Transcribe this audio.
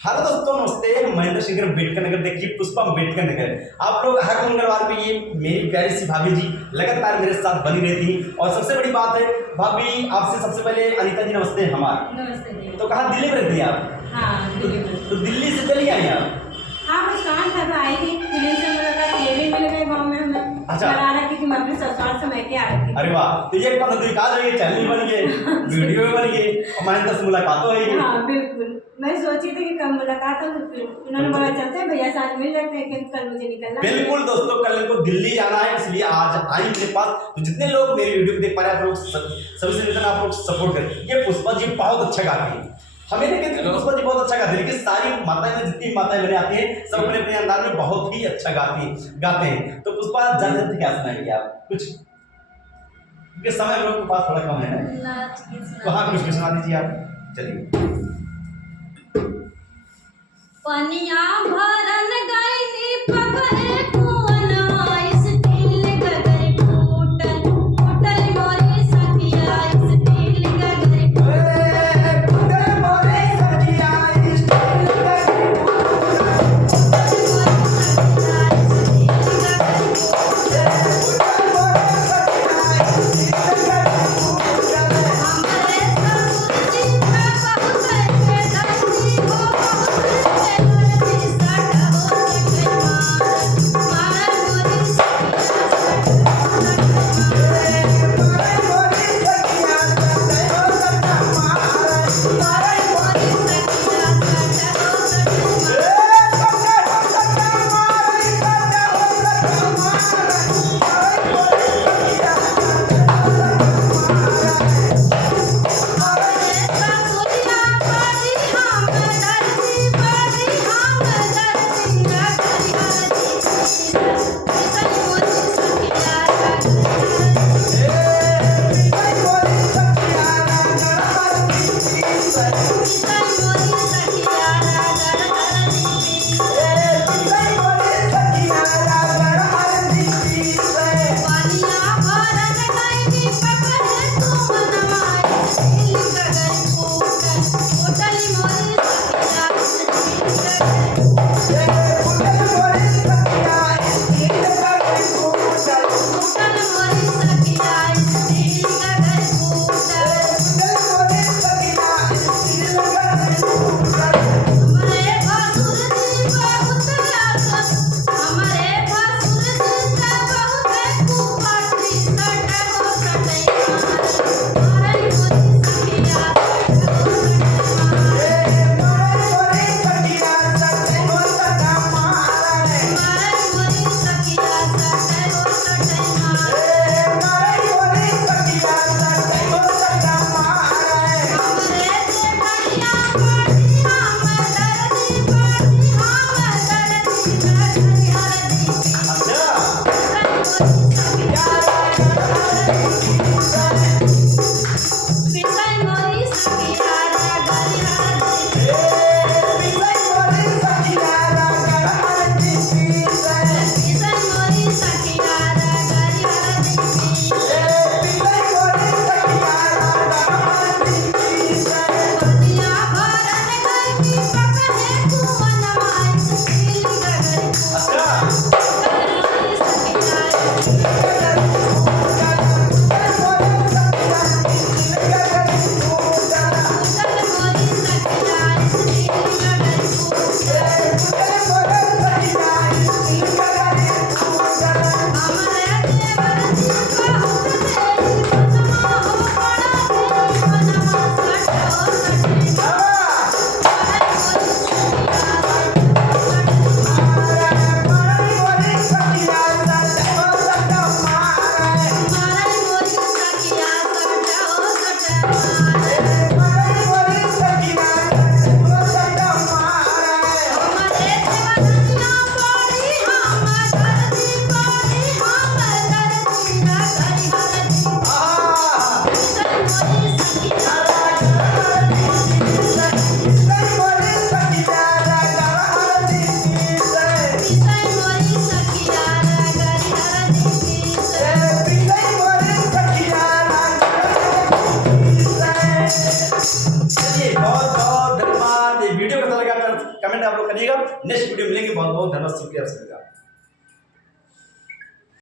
Hello दोस्तों, नमस्ते। महेंद्र शेखर अम्बेडकर नगर, देखिए पुष्पा अम्बेडकर नगर। आप लोग हर मंगलवार को ये मेरी प्यारी सी भाभी जी लगातार मेरे साथ बनी रहती हैं। और सबसे बड़ी बात है भाभी, आपसे सबसे पहले अनीता जी नमस्ते। नमस्ते जी। तो कहाँ दिल्ली में रहती हैं आप? हाँ, दिल्ली में। तो दिल्ली से चली आई आप? हाँ, कुछ काम था तो आई थी। दिल्ली से मुलाकात ये भी मिल गई गाँव में हमें। अच्छा। आ रही थी कि मैं अपने ससुराल से मैके आ रही थी। अरे वाह, तो ये पता तो कहा जाएगी, चैनल बन गए, वीडियो भी बन गई और महेंद्र से मुलाकात हो गई। हाँ बिल्कुल, मैं सोची थी कि कब मुलाकात हो, तो फिर उन्होंने बोला चलते हैं भैया, साथ मिल जाते हैं, क्योंकि कल मुझे निकलना है। बिल्कुल दोस्तों, कल इनको दिल्ली जाना है, इसलिए आज आई मेरे पास। तो जितने लोग मेरी वीडियो को देख पा रहे हैं, आप लोग सबसे निवेदन, आप लोग सपोर्ट करें। ये पुष्पा जी बहुत अच्छा गाती है। हमें नहीं कहते पुष्पा जी बहुत अच्छा गाती है, लेकिन सारी माताएं में जितनी माताएं बने आती हैं, सब अपने अपने अंदाज में बहुत ही अच्छा गाते हैं। तो पुष्पा ज्यादा क्या सुनाएंगे आप कुछ, क्योंकि समय हम लोग के पास थोड़ा कम है ना, तो हाँ कुछ सुना दीजिए आप। चलिए। पनिया भरन गईली पगले कोना, स्टील गगर टूटल टूटल मोरी सखिया, स्टील गगर टूटल मोरे सखिया, स्टील गगर कमेंट आप लोग करिएगा। नेक्स्ट वीडियो मिलेंगे। बहुत बहुत धन्यवाद, शुक्रिया आप सभी का।